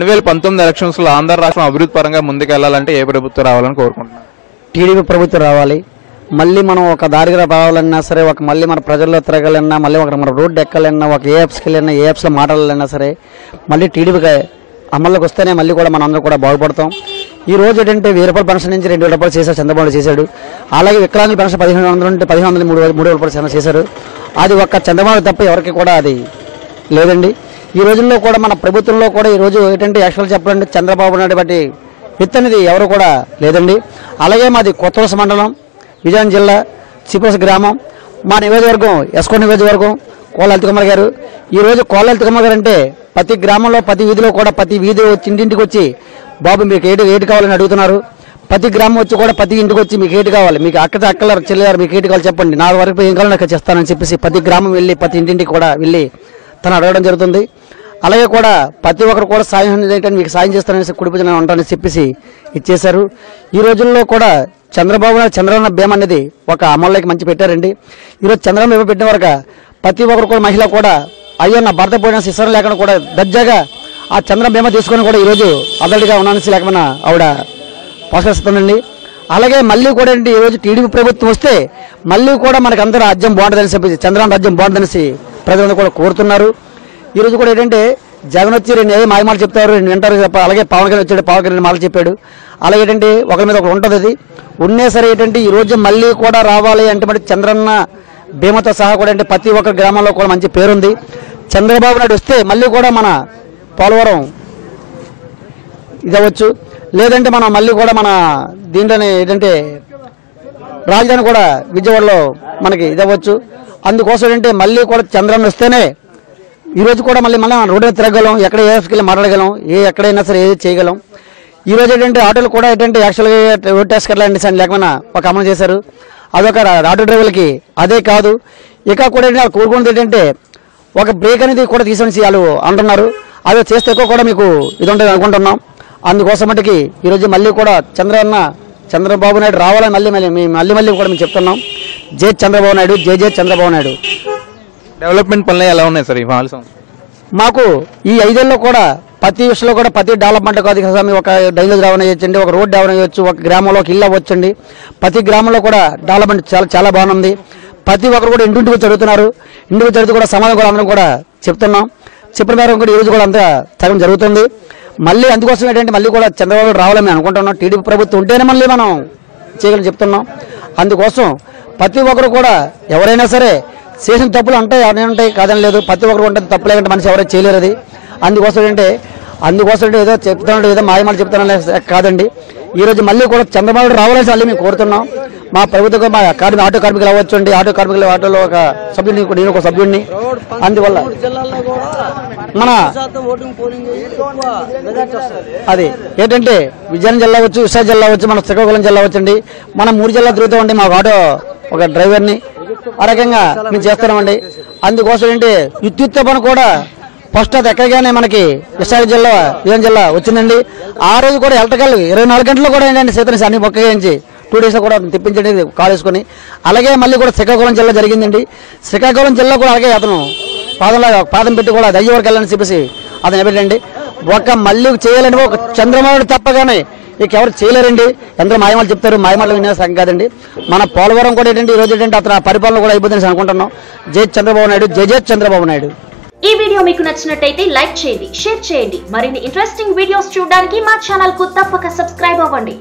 2019 elections లో ఆంధ్ర రాష్ట్రం అభివృద్ధి పరంగా ముందుకెళ్లాలంటే ఏ ప్రభుత్వం రావాలని కోరుకుంటున్నారు? టీడీపీ ప్రభుత్వం రావాలి. మళ్ళీ మనం ఒక దారిగా రావాలన్నా సరే, ఒక మళ్ళీ మన ప్రజల్లో తిరగాలన్నా, మళ్ళీ ఒక మన రోడ్డు ఎక్కాలన్నా, ఒక ఏ యాప్స్కి వెళ్ళినా, ఏ యాప్స్లో మాట్లాడాలన్నా సరే మళ్ళీ టీడీపీకి అమల్లోకి వస్తేనే మళ్ళీ కూడా మనం అందరూ కూడా బాగుపడతాం. ఈ రోజు ఏంటంటే 1000 రూపాయల పెన్షన్ నుంచి 2000 రూపాయలు చేశారు, చంద్రబాబు చేశాడు. అలాగే వికలాంగుల పెన్షన్ 1500 నుండి 1500 3,000 రూపాయలు చేశారు. అది ఒక్క చంద్రబాబు తప్ప ఎవరికి కూడా అది లేదండి. ఈ రోజుల్లో కూడా మన ప్రభుత్వంలో కూడా ఈ రోజు ఏంటంటే యాక్చువల్గా చెప్పాలంటే చంద్రబాబు నాయుడు బట్టి విత్తనిది ఎవరు కూడా లేదండి. అలాగే మాది కొత్తవలస మండలం, విజయనగరం జిల్లా, చిపురస గ్రామం, మా నియోజకవర్గం ఎస్కో నియోజకవర్గం, కోళ్ళ అల్తికుమార్ గారు. ఈరోజు కోళ్ళ అల్తికుమార్ గారు అంటే ప్రతి గ్రామంలో ప్రతి వీధిలో కూడా ప్రతి వీధి వచ్చి ఇంటింటికి వచ్చి బాబు మీకు ఏటి కావాలని అడుగుతున్నారు. ప్రతి గ్రామం వచ్చి కూడా ప్రతి ఇంటికి వచ్చి మీకు ఏటి కావాలి, మీకు అక్కల చెల్లారు, మీకు ఏటి కావాలి చెప్పండి, నా వరకు ఏం కావాలని అక్కడ చేస్తానని చెప్పేసి ప్రతి గ్రామం వెళ్ళి ప్రతి ఇంటింటికి కూడా వెళ్ళి తను అడగడం జరుగుతుంది. అలాగే కూడా ప్రతి ఒక్కరు కూడా సాయం ఏంటంటే మీకు సాయం చేస్తానని కుడిపోయిన ఉంటానని చెప్పేసి ఇచ్చేశారు. ఈ రోజుల్లో కూడా చంద్రబాబు బీమా అనేది ఒక అమల్లోకి మంచి పెట్టారండి. ఈరోజు చంద్రబాబు బీమా పెట్టిన వరకు ప్రతి ఒక్కరు కూడా మహిళ కూడా అయ్యో నా భర్త పోయిన శిశురం లేకుండా కూడా దర్జాగా ఆ చంద్రబాబు బీమా తీసుకొని కూడా ఈరోజు అదడిగా ఉన్నానసి లేకపోయినా ఆవిడ ప్రోత్సహిస్తుందండి. అలాగే మళ్ళీ కూడా ఏంటి ఈరోజు టీడీపీ ప్రభుత్వం వస్తే మళ్ళీ కూడా మనకు అందరూ రాజ్యం బాగుంటుందని చెప్పేసి చంద్రబాబు రాజ్యం బాగుంటుందనేసి ప్రజలందరూ కూడా కోరుతున్నారు. ఈరోజు కూడా ఏంటంటే జగన్ వచ్చి 2 మాయమాటలు చెప్తారు, 2 వింటారు. అలాగే పవన్ కళ్యాణ్ వచ్చాడు, పవన్ కళ్యాణ్ మాటలు చెప్పాడు. అలాగే ఏంటంటే ఒకరి మీద ఒకరు ఉంటుంది. అది ఉన్నే సరే ఏంటంటే ఈరోజు మళ్ళీ కూడా రావాలి అంటే మరి చంద్రన్న బీమాతో సహా కూడా అంటే ప్రతి ఒక్క గ్రామంలో కూడా మంచి పేరుంది. చంద్రబాబు నాయుడు వస్తే మళ్ళీ కూడా మన పోలవరం ఇదవచ్చు, లేదంటే మనం మళ్ళీ కూడా మన దీంట్లోనే ఏంటంటే రాజధాని కూడా విజయవాడలో మనకి ఇదవచ్చు. అందుకోసం ఏంటంటే మళ్ళీ కూడా చంద్రన్న వస్తేనే ఈరోజు కూడా మళ్ళీ మనం రోడ్డు తిరగలం, ఎక్కడ ఏఎఫ్కి వెళ్ళి మాట్లాడగలం, ఎక్కడైనా సరే ఏది చేయగలం. ఈరోజు ఏంటంటే ఆటోలు కూడా ఏంటంటే యాక్చువల్గా రోడ్ ట్యాక్స్ కట్టాలండి లేకపోయినా ఒక అమలు చేశారు. అదొక ఆటో డ్రైవర్లకి. అదే కాదు ఇక కూడా ఏంటంటే కోరుకున్నది ఏంటంటే ఒక బ్రేక్ అనేది కూడా తీసుకొని వాళ్ళు అంటున్నారు. అదే చేస్తే ఎక్కువ కూడా మీకు ఇది ఉంటుంది అనుకుంటున్నాం. అందుకోసం మటుకి ఈరోజు మళ్ళీ కూడా చంద్రబాబు నాయుడు రావాలని మళ్ళీ కూడా మేము చెప్తున్నాం. జై చంద్రబాబు నాయుడు, జై చంద్రబాబు నాయుడు. డెవలప్మెంట్ పనులు ఎలా ఉన్నాయి సార్ ఈ 4 సంవత్సరాలు? మాకు ఈ 5 ఏళ్ళలో కూడా ప్రతి విషయంలో కూడా ప్రతి డెవలప్మెంట్ కాదు స్వామి. ఒక డ్రైనేజ్ డెవలప్ చేయొచ్చండి, ఒక రోడ్ డెవలప్ చేయొచ్చు, ఒక గ్రామంలో ఒక ఇల్లు అవ్వచ్చండి. ప్రతి గ్రామంలో కూడా డెవలప్మెంట్ చాలా బాగుంది. ప్రతి ఒక్కరు కూడా ఇంటింటికి వచ్చి అడుగుతున్నారు. ఇంటికి చదువుతూ కూడా సమాధానం కూడా అందరం కూడా చెప్తున్నాం. చెప్పిన మేరకు కూడా ఈరోజు కూడా అంతా సగం జరుగుతుంది. మళ్ళీ అందుకోసం ఏంటంటే మళ్ళీ కూడా చంద్రబాబు రావాలని మేము అనుకుంటున్నాం. టీడీపీ ప్రభుత్వం ఉంటేనే మళ్ళీ మనం చేయగలని చెప్తున్నాం. అందుకోసం ప్రతి ఒక్కరు కూడా ఎవరైనా సరే చేసిన తప్పులు ఉంటాయి, అవన్నీ ఉంటాయి కాదని లేదు. ప్రతి ఒక్కరు ఉంటుంది, తప్పు లేకుంటే మనిషి ఎవరైనా చేయలేరు. అది అందుకోసం ఏంటంటే ఏదో చెప్తున్నాడు, ఏదో మాయమాటలు చెప్తున్నా కాదండి. ఈరోజు మళ్ళీ కూడా చంద్రబాబు రావాలని మళ్ళీ మేము కోరుతున్నాం. మా ప్రభుత్వం మా ఆటో కార్మికులు అవ్వచ్చు అండి, ఆటోలో ఒక సభ్యుని, నేను ఒక సభ్యుడిని. అందువల్ల మన అది ఏంటంటే విజయనగరం జిల్లా వచ్చు, విశాఖ జిల్లా వచ్చు, మన శ్రీకాకుళం జిల్లా వచ్చండి. మనం 3 జిల్లా తిరుగుతామండి. మాకు ఆటో ఒక డ్రైవర్ని ఆ రకంగా మేము చేస్తున్నామండి. అందుకోసం ఏంటి విద్యుత్ పని కూడా ఫస్ట్ అది ఎక్కడిగానే మనకి విశాఖ జిల్లా, విజయనగరం జిల్లా వచ్చిందండి. ఆ రోజు కూడా ఎలక్ట్రికల్ 24 గంటలు కూడా ఏంటంటే సీతని అన్ని మొక్కగించి 2 డేస్ కూడా తెప్పించండి కాల్ వేసుకొని. అలాగే మళ్ళీ కూడా శ్రీకాకుళం జిల్లా జరిగిందండి. శ్రీకాకుళం జిల్లా కూడా అలాగే అతను పాదం పెట్టి కూడా దయ్య వరకు వెళ్ళని చెప్పేసి అతను ఎప్పండి ఒక మళ్ళీ చేయాలని ఒక చంద్రబాబు తప్పగానే ఇక ఎవరు చేయలేరండి. ఎందరో మాయమాటలు చెప్తారు, మాయమాటలు వినే సంగతి కాదండి. మన పోలవరం కూడా ఏంటంటే ఈ రోజు ఏంటంటే అతను పరిపాలన కూడా అయిపోతుంది అనుకుంటున్నాం. జై చంద్రబాబు నాయుడు, జై చంద్రబాబు నాయుడు. ఈ వీడియో మీకు నచ్చినట్టయితే లైక్ చేయండి, షేర్ చేయండి. మరిన్ని ఇంట్రెస్టింగ్ వీడియోస్ చూడడానికి మా ఛానల్ కు తప్పక సబ్స్క్రైబ్ అవ్వండి.